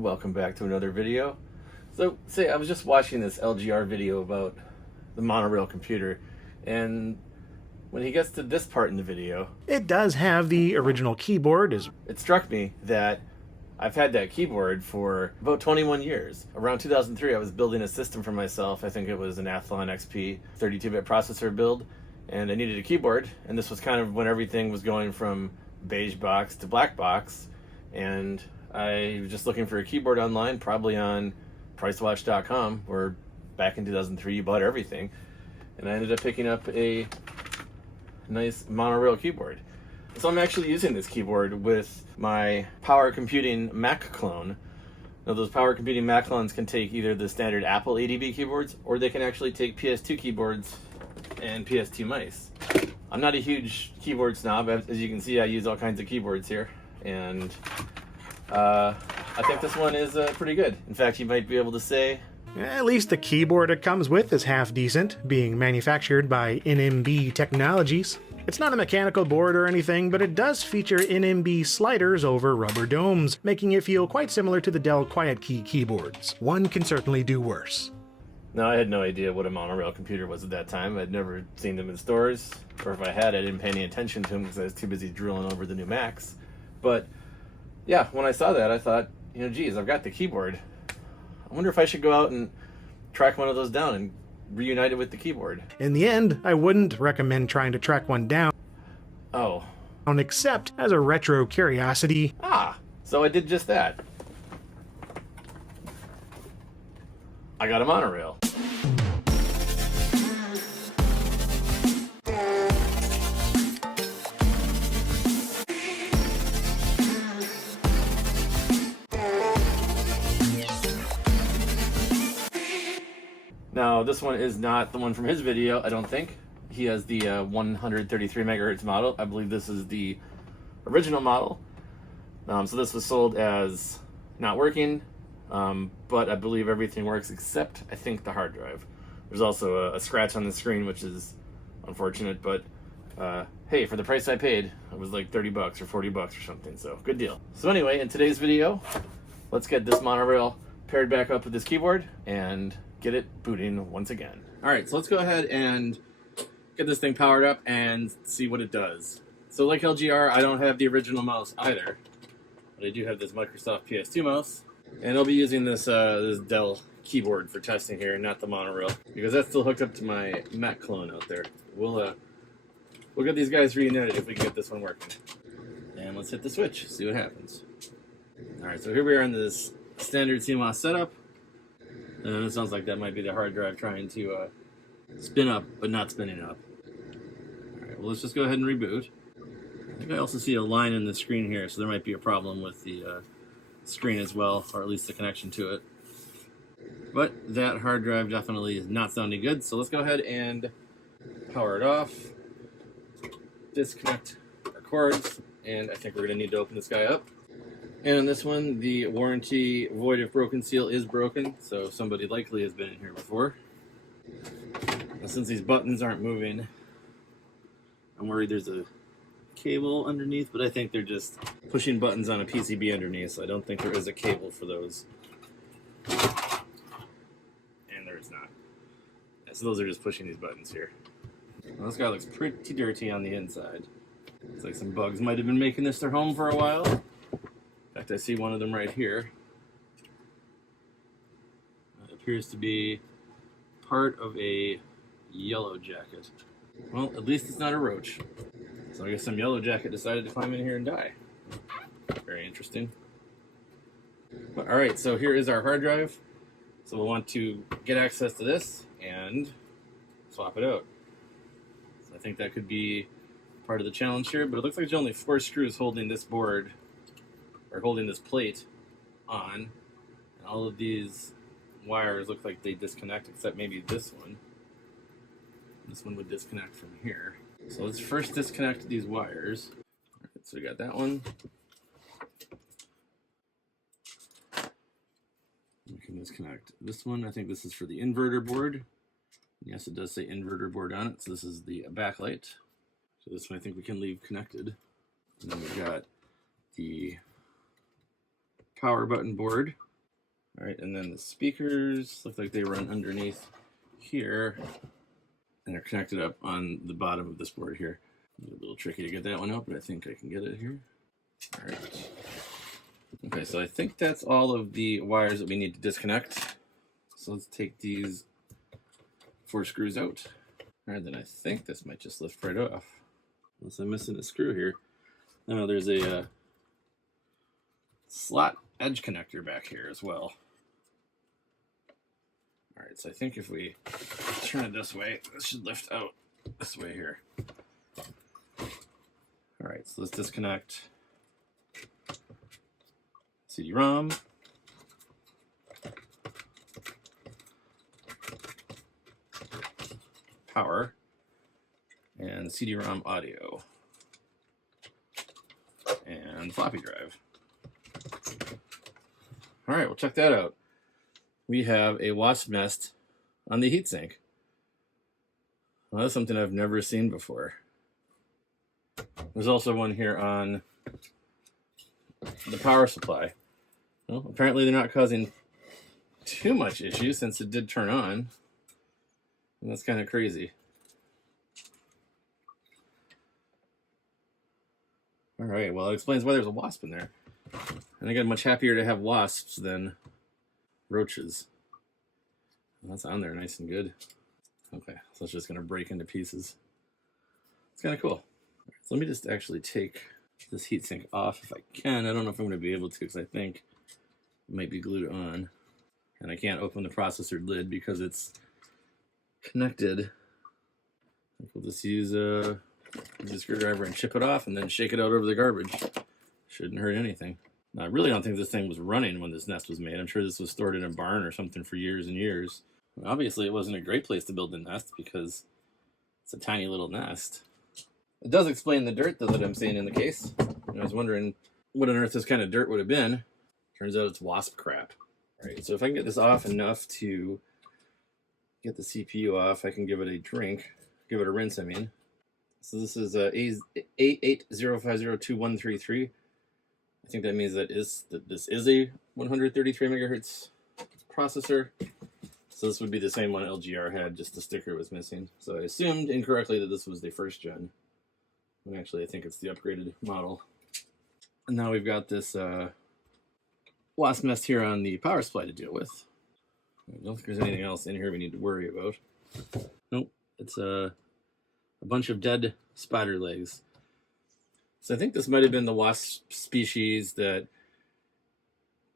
Welcome back to another video. So, I was just watching this LGR video about the Monorail computer, and when he gets to this part in the video, it does have the original keyboard. It struck me that I've had that keyboard for about 21 years. Around 2003, I was building a system for myself. I think it was an Athlon XP 32-bit processor build, and I needed a keyboard, and this was kind of when everything was going from beige box to black box, and I was just looking for a keyboard online, probably on pricewatch.com, where back in 2003 you bought everything, and I ended up picking up a nice Monorail keyboard. So I'm actually using this keyboard with my Power Computing Mac clone. Now those Power Computing Mac clones can take either the standard Apple ADB keyboards, or they can actually take PS2 keyboards and PS2 mice. I'm not a huge keyboard snob. As you can see, I use all kinds of keyboards here, and I think this one is pretty good. In fact, you might be able to say at least the keyboard it comes with is half decent, being manufactured by NMB Technologies. It's not a mechanical board or anything, but it does feature NMB sliders over rubber domes, making it feel quite similar to the Dell Quiet Key keyboards. One can certainly do worse. Now, I had no idea what a Monorail computer was at that time. I'd never seen them in stores, or if I had, I didn't pay any attention to them because I was too busy drilling over the new Macs. But yeah, when I saw that, I thought, geez, I've got the keyboard. I wonder if I should go out and track one of those down and reunite it with the keyboard. In the end, I wouldn't recommend trying to track one down. Oh. Except as a retro curiosity. So I did just that. I got a Monorail. Now, this one is not the one from his video, I don't think. He has the 133 megahertz model. I believe this is the original model. So this was sold as not working, but I believe everything works except, I think, the hard drive. There's also a scratch on the screen, which is unfortunate, but hey, for the price I paid, it was like 30 bucks or 40 bucks or something, so good deal. So anyway, in today's video, let's get this Monorail paired back up with this keyboard and get it booting once again. All right, so let's go ahead and get this thing powered up and see what it does. So like LGR, I don't have the original mouse either, but I do have this Microsoft PS2 mouse, and I'll be using this this Dell keyboard for testing here, not the Monorail, because that's still hooked up to my Mac clone out there. We'll get these guys reunited if we can get this one working. And let's hit the switch, see what happens. All right, so here we are in this standard CMOS setup. And it sounds like that might be the hard drive trying to spin up, but not spinning up. Alright, well, let's just go ahead and reboot. I think I also see a line in the screen here, so there might be a problem with the screen as well, or at least the connection to it. But that hard drive definitely is not sounding good, so let's go ahead and power it off, disconnect our cords, and I think we're going to need to open this guy up. And in this one, the warranty void if broken seal is broken, so somebody likely has been in here before. Now, since these buttons aren't moving, I'm worried there's a cable underneath, but I think they're just pushing buttons on a PCB underneath, so I don't think there is a cable for those. And there is not. Yeah, so those are just pushing these buttons here. Well, this guy looks pretty dirty on the inside. Looks like some bugs might have been making this their home for a while. In fact, I see one of them right here. It appears to be part of a yellow jacket. Well, at least it's not a roach. So I guess some yellow jacket decided to climb in here and die. Very interesting. Alright, so here is our hard drive. So we'll want to get access to this and swap it out. So I think that could be part of the challenge here, but it looks like there's only 4 screws holding this board, or holding this plate on, and all of these wires look like they disconnect, except maybe this one. This one would disconnect from here. So let's first disconnect these wires. All right, so we got that one. We can disconnect this one. I think this is for the inverter board. Yes, it does say inverter board on it, so this is the backlight. So this one I think we can leave connected. And then we've got the power button board. All right, and then the speakers look like they run underneath here, and they're connected up on the bottom of this board here. A little tricky to get that one out, but I think I can get it here. All right. Okay, so I think that's all of the wires that we need to disconnect. So let's take these 4 screws out. All right, then I think this might just lift right off. Unless I'm missing a screw here. No, there's a slot edge connector back here as well. All right, so I think if we turn it this way, this should lift out this way here. All right, so let's disconnect CD-ROM. Power. And CD-ROM audio. And floppy drive. All right, well, check that out. We have a wasp nest on the heatsink. Well, that's something I've never seen before. There's also one here on the power supply. Well, apparently they're not causing too much issue since it did turn on. And that's kind of crazy. All right, well, it explains why there's a wasp in there. And I get much happier to have wasps than roaches. That's on there nice and good. Okay, so it's just going to break into pieces. It's kind of cool. So let me just actually take this heatsink off if I can. I don't know if I'm going to be able to because I think it might be glued on. And I can't open the processor lid because it's connected. We'll just use a screwdriver and chip it off and then shake it out over the garbage. Shouldn't hurt anything. Now, I really don't think this thing was running when this nest was made. I'm sure this was stored in a barn or something for years and years. Obviously, it wasn't a great place to build a nest because it's a tiny little nest. It does explain the dirt, though, that I'm seeing in the case. And I was wondering what on earth this kind of dirt would have been. Turns out it's wasp crap. All right, so if I can get this off enough to get the CPU off, I can give it a drink. Give it a rinse, I mean. So this is A80502133. I think that means that this is a 133 megahertz processor. So this would be the same one LGR had, just the sticker was missing. So I assumed incorrectly that this was the first gen. And actually, I think it's the upgraded model. And now we've got this wasp nest here on the power supply to deal with. I don't think there's anything else in here we need to worry about. Nope, it's a bunch of dead spider legs. So I think this might have been the wasp species that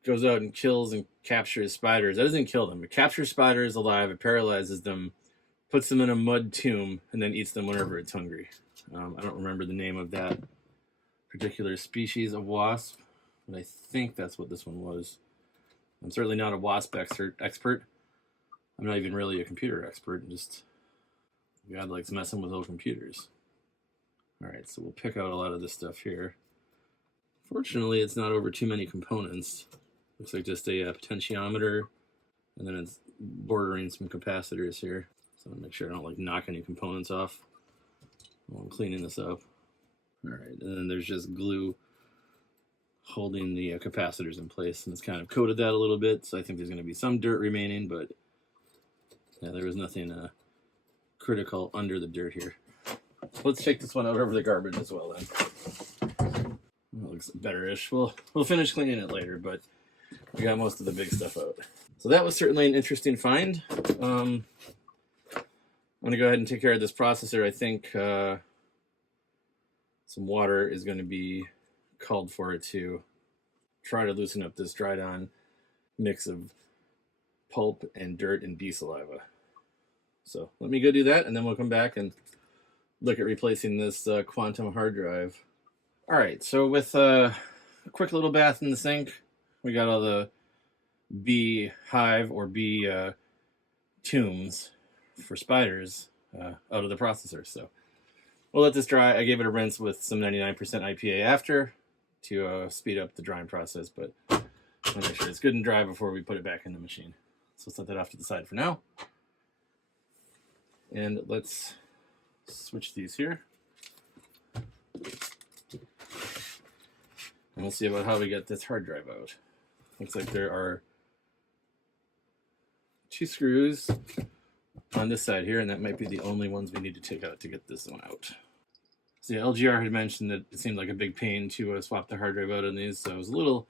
goes out and kills and captures spiders. That doesn't kill them. It captures spiders alive, it paralyzes them, puts them in a mud tomb, and then eats them whenever it's hungry. I don't remember the name of that particular species of wasp, but I think that's what this one was. I'm certainly not a wasp expert. I'm not even really a computer expert. Just God likes messing with old computers. All right, so we'll pick out a lot of this stuff here. Fortunately, it's not over too many components. Looks like just a potentiometer, and then it's bordering some capacitors here. So I'll make sure I don't like knock any components off while I'm cleaning this up. All right, and then there's just glue holding the capacitors in place, and it's kind of coated that a little bit, so I think there's going to be some dirt remaining, but yeah, there was nothing critical under the dirt here. Let's take this one out over the garbage as well then. That looks better-ish. We'll finish cleaning it later, but we got most of the big stuff out. So that was certainly an interesting find. I'm going to go ahead and take care of this processor. I think some water is going to be called for it to try to loosen up this dried-on mix of pulp and dirt and bee saliva. So let me go do that, and then we'll come back and look at replacing this quantum hard drive. All right, so with a quick little bath in the sink, we got all the bee hive or bee tombs for spiders out of the processor. So we'll let this dry. I gave it a rinse with some 99% IPA after to speed up the drying process, but I'll make sure it's good and dry before we put it back in the machine. So set that off to the side for now. And let's switch these here. And we'll see about how we get this hard drive out. Looks like there are 2 screws on this side here, and that might be the only ones we need to take out to get this one out. So yeah, LGR had mentioned that it seemed like a big pain to swap the hard drive out on these, so I was a little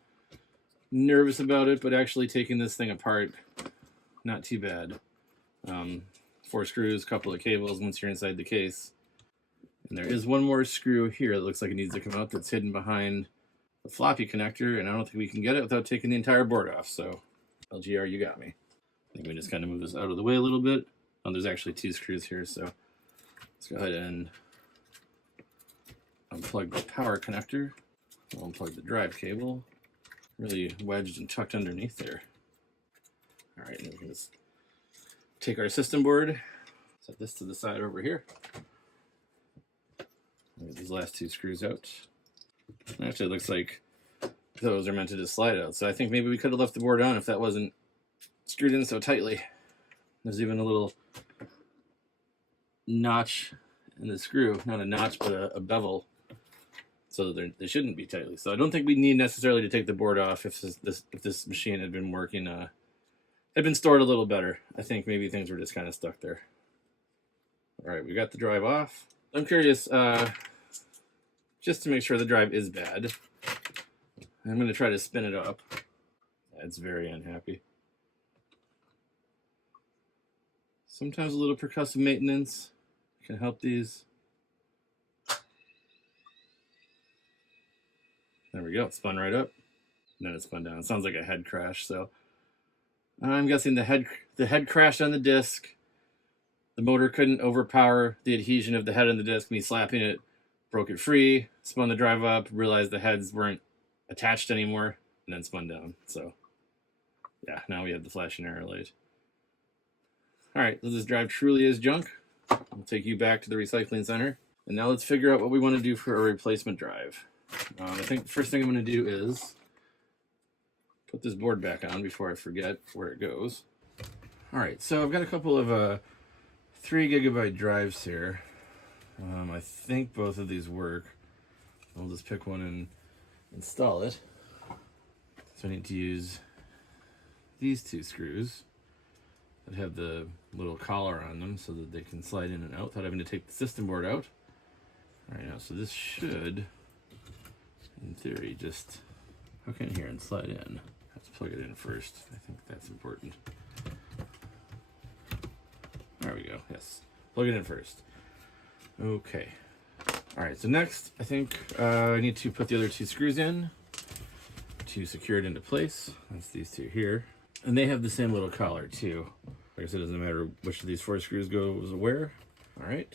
nervous about it, but actually taking this thing apart, not too bad. 4 screws, couple of cables once you're inside the case. And there is one more screw here that looks like it needs to come out that's hidden behind the floppy connector, and I don't think we can get it without taking the entire board off, so LGR, you got me. I think we just kind of move this out of the way a little bit. Oh, there's actually 2 screws here, so let's go ahead and unplug the power connector. We'll unplug the drive cable. Really wedged and tucked underneath there. All right, and we can just take our system board, set this to the side over here. Get these last 2 screws out. Actually, it looks like those are meant to just slide out. So I think maybe we could have left the board on if that wasn't screwed in so tightly. There's even a little notch in the screw. Not a notch, but a bevel. So they shouldn't be tightly. So I don't think we need necessarily to take the board off if this machine had been working, had been stored a little better. I think maybe things were just kind of stuck there. All right, we got the drive off. I'm curious, just to make sure the drive is bad, I'm going to try to spin it up. It's very unhappy. Sometimes a little percussive maintenance can help these. There we go, it spun right up. And then it spun down. It sounds like a head crash, so I'm guessing the head crashed on the disc. The motor couldn't overpower the adhesion of the head on the disc. Me slapping it broke it free, spun the drive up, realized the heads weren't attached anymore, and then spun down. So yeah, now we have the flashing error light. All right, so this drive truly is junk. I'll take you back to the recycling center. And now let's figure out what we want to do for a replacement drive. I think the first thing I'm going to do is put this board back on before I forget where it goes. All right, so I've got a couple of 3 gigabyte drives here. I think both of these work. I'll just pick one and install it. So I need to use these 2 screws that have the little collar on them so that they can slide in and out without having to take the system board out. All right, now, so this should, in theory, just hook in here and slide in. Let's plug it in first. I think that's important. There we go, yes. Plug it in first. Okay. All right, so next, I think I need to put the other 2 screws in to secure it into place. That's these 2 here. And they have the same little collar too. Like I said, it doesn't matter which of these 4 screws goes where. All right.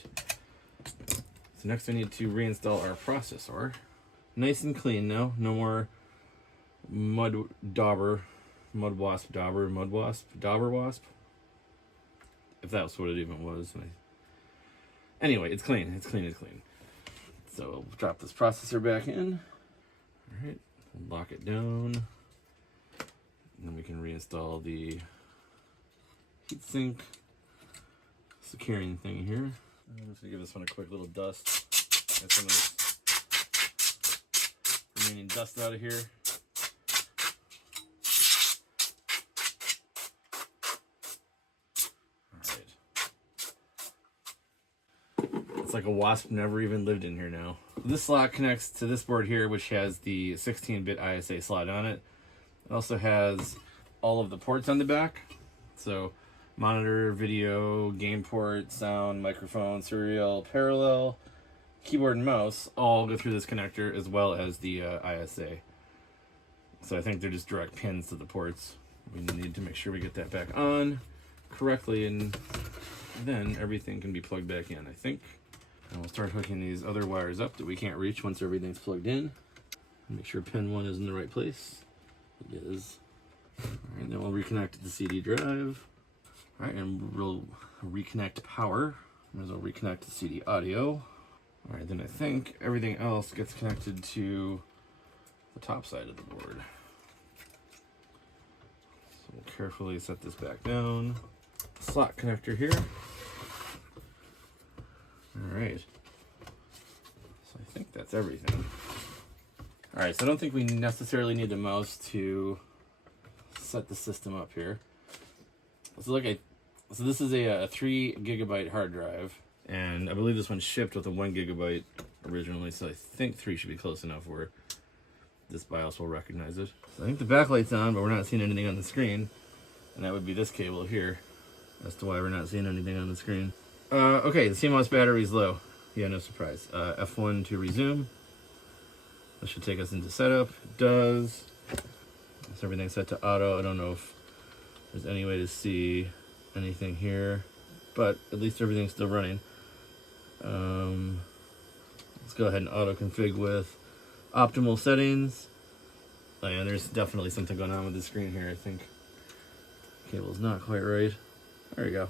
So next I need to reinstall our processor. Nice and clean now. No more mud wasp. If that's what it even was. Anyway, it's clean. It's clean. So we'll drop this processor back in. All right, lock it down. And then we can reinstall the heatsink securing thing here. I'm just gonna give this one a quick little dust. Get some of this remaining dust out of here. It's like a wasp never even lived in here now. This slot connects to this board here, which has the 16-bit ISA slot on it. It also has all of the ports on the back. So monitor, video, game port, sound, microphone, serial, parallel, keyboard and mouse all go through this connector, as well as the ISA. So I think they're just direct pins to the ports. We need to make sure we get that back on correctly, and then everything can be plugged back in, I think. And we'll start hooking these other wires up that we can't reach once everything's plugged in. Make sure pin 1 is in the right place. It is. All right, then we'll reconnect the CD drive. All right, and we'll reconnect power. As well reconnect the CD audio. All right, then I think everything else gets connected to the top side of the board. So we'll carefully set this back down. Slot connector here. All right, so I think that's everything. All right, so I don't think we necessarily need the mouse to set the system up here. So this is a 3 gigabyte hard drive, and I believe this one shipped with a 1 gigabyte originally, so I think 3 should be close enough where this BIOS will recognize it. So I think the backlight's on, but we're not seeing anything on the screen, and that would be this cable here as to why we're not seeing anything on the screen. Okay, the CMOS battery is low. Yeah, no surprise. F1 to resume. This should take us into setup. It does. So everything's set to auto. I don't know if there's any way to see anything here, but at least everything's still running. Let's go ahead and auto config with optimal settings. Oh yeah, there's definitely something going on with the screen here. I think the cable's not quite right. There we go.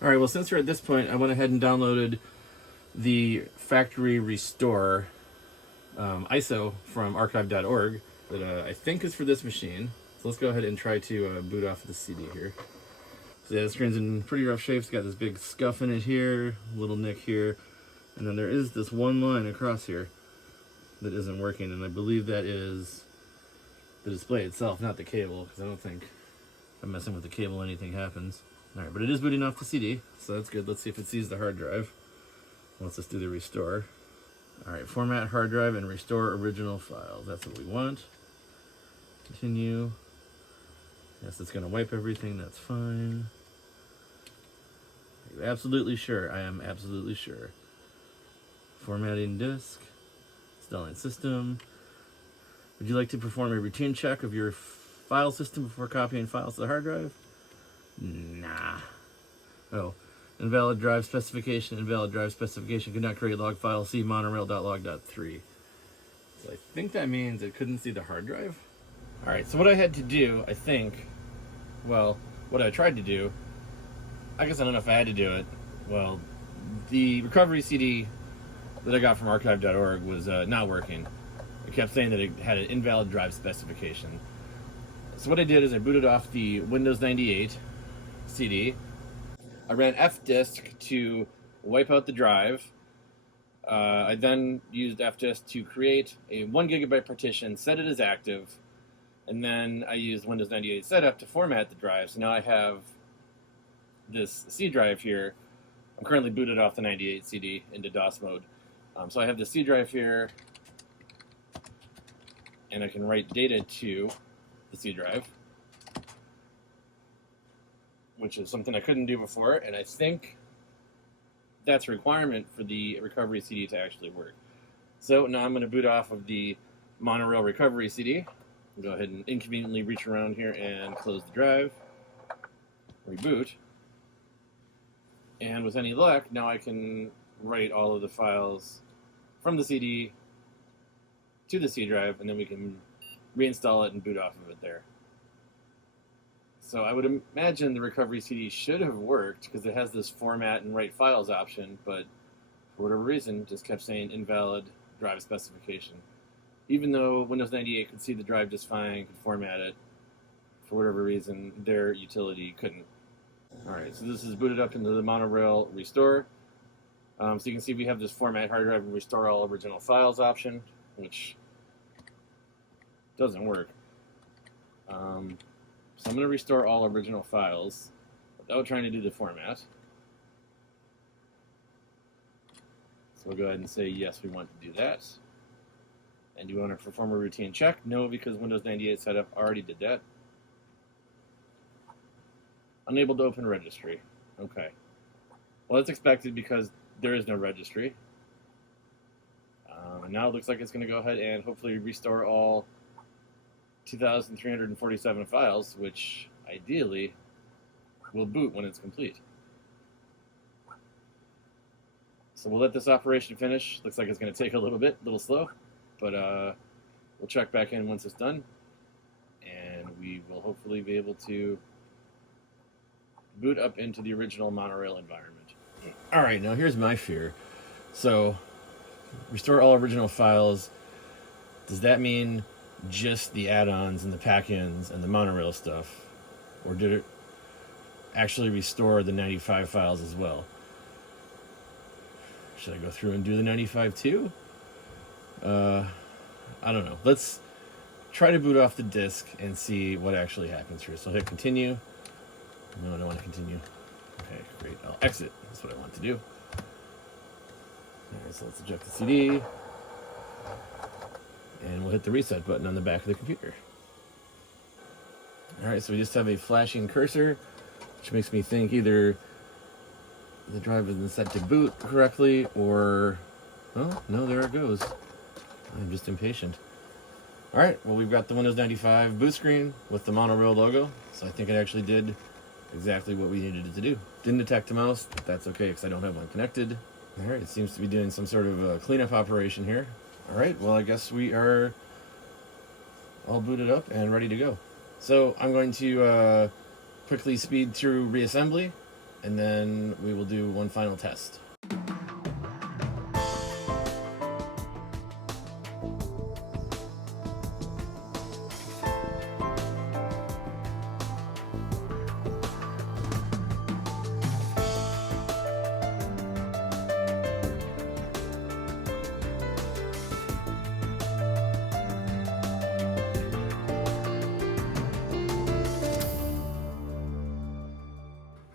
All right, well, since we're at this point, I went ahead and downloaded the factory restore ISO from archive.org that I think is for this machine. So let's go ahead and try to boot off the CD here. So yeah, the screen's in pretty rough shape. It's got this big scuff in it here, little nick here, and then there is this one line across here that isn't working, and I believe that is the display itself, not the cable, because I don't think if I'm messing with the cable anything happens. Alright, but it is booting off the CD, so that's good. Let's see if it sees the hard drive. Let's just do the restore. Alright, format hard drive and restore original files. That's what we want. Continue. Yes, it's going to wipe everything. That's fine. Are you absolutely sure? I am absolutely sure. Formatting disk. Installing system. Would you like to perform a routine check of your file system before copying files to the hard drive? Nah. Oh. Invalid drive specification. Invalid drive specification. Could not create log file. See monorail.log.3. So I think that means it couldn't see the hard drive. Alright, so what I had to do, I think, well, what I tried to do, I guess I don't know if I had to do it. Well, the recovery CD that I got from archive.org was not working. It kept saying that it had an invalid drive specification. So what I did is I booted off the Windows 98 CD. I ran fdisk to wipe out the drive. I then used fdisk to create a 1 gigabyte partition, set it as active, and then I used Windows 98 setup to format the drive. So now I have this C drive here. I'm currently booted off the 98 CD into DOS mode. So I have the C drive here, and I can write data to the C drive, which is something I couldn't do before, and I think that's a requirement for the recovery CD to actually work. So now I'm going to boot off of the Monorail recovery CD. I'll go ahead and inconveniently reach around here and close the drive, reboot, and with any luck, now I can write all of the files from the CD to the C drive, and then we can reinstall it and boot off of it there. So I would imagine the recovery CD should have worked because it has this format and write files option, but for whatever reason, it just kept saying invalid drive specification. Even though Windows 98 could see the drive just fine, could format it, for whatever reason, their utility couldn't. Alright, so this is booted up into the Monorail restore. So you can see we have this format hard drive and restore all original files option, which doesn't work. So I'm going to restore all original files without trying to do the format. So we'll go ahead and say yes, we want to do that. And do you want to perform a routine check? No, because Windows 98 setup already did that. Unable to open registry. Okay. Well, that's expected because there is no registry. And now it looks like it's going to go ahead and hopefully restore all 2,347 files, which ideally will boot when it's complete. So we'll let this operation finish. Looks like it's going to take a little bit, a little slow, but we'll check back in once it's done, and we will hopefully be able to boot up into the original Monorail environment. Alright, now here's my fear. So, restore all original files. Does that mean just the add-ons and the pack-ins and the Monorail stuff? Or did it actually restore the 95 files as well? Should I go through and do the 95 too? I don't know. Let's try to boot off the disk and see what actually happens here. So hit continue. No, I don't want to continue. Okay, great. I'll exit. That's what I want to do. Alright, so let's eject the CD. And we'll hit the reset button on the back of the computer. Alright, so we just have a flashing cursor, which makes me think either the drive isn't set to boot correctly, or... Oh, no, there it goes. I'm just impatient. Alright, well, we've got the Windows 95 boot screen with the Monorail logo, so I think it actually did exactly what we needed it to do. Didn't detect a mouse, but that's okay because I don't have one connected. Alright, it seems to be doing some sort of a cleanup operation here. Alright, well, I guess we are all booted up and ready to go. So I'm going to quickly speed through reassembly, and then we will do one final test.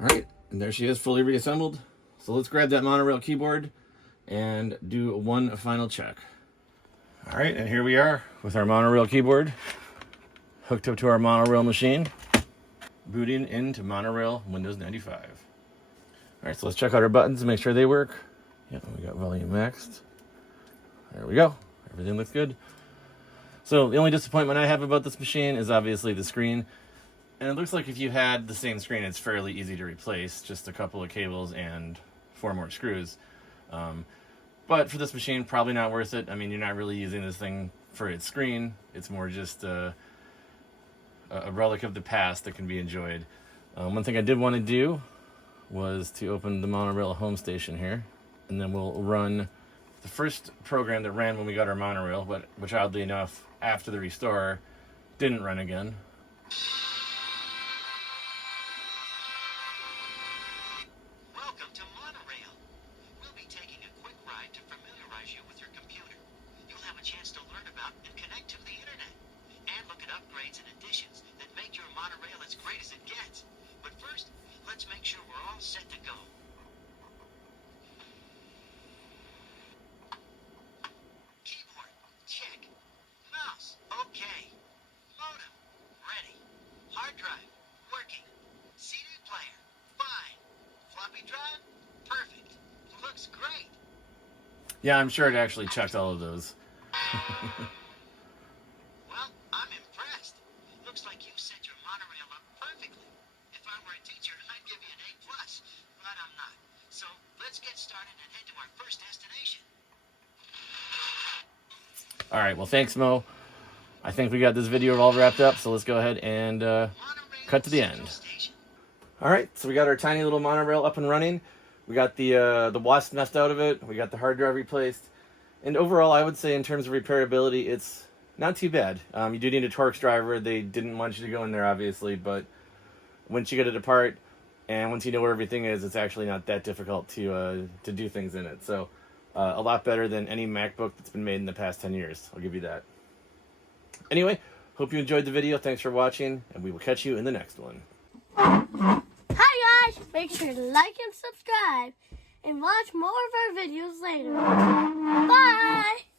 Alright, and there she is, fully reassembled. So let's grab that Monorail keyboard and do one final check. Alright, and here we are with our Monorail keyboard hooked up to our Monorail machine, booting into Monorail Windows 95. Alright, so let's check out our buttons and make sure they work. Yep, we got volume maxed. There we go. Everything looks good. So the only disappointment I have about this machine is obviously the screen. And it looks like if you had the same screen, it's fairly easy to replace. Just a couple of cables and 4 more screws. But for this machine, probably not worth it. I mean, you're not really using this thing for its screen. It's more just a relic of the past that can be enjoyed. One thing I did want to do was to open the Monorail home station here. And then we'll run the first program that ran when we got our Monorail, but which oddly enough, after the restore, didn't run again. Welcome to Monorail. We'll be taking a quick ride to familiarize you with your computer. You'll have a chance to learn about and connect to the internet, and look at upgrades and additions that make your Monorail as great as it gets. But first, let's make sure we're all set to go. Keyboard, check. Mouse, okay. Modem, ready. Hard drive, working. CD player, fine. Floppy drive, perfect. Looks great. Yeah, I'm sure it actually checked all of those. Well, I'm impressed. Looks like you set your Monorail up perfectly. If I were a teacher, I'd give you an A+, but I'm not. So let's get started and head to our first destination. Alright, well thanks Mo. I think we got this video all wrapped up, so let's go ahead and Monorail cut to the Central end. Station. Alright, so we got our tiny little Monorail up and running. We got the wasp nest out of it. We got the hard drive replaced. And overall, I would say in terms of repairability, it's not too bad. You do need a Torx driver. They didn't want you to go in there, obviously, but once you get it apart and once you know where everything is, it's actually not that difficult to do things in it. So a lot better than any MacBook that's been made in the past 10 years. I'll give you that. Anyway, hope you enjoyed the video. Thanks for watching, and we will catch you in the next one. Hi guys! Make sure to like and subscribe and watch more of our videos later. Bye!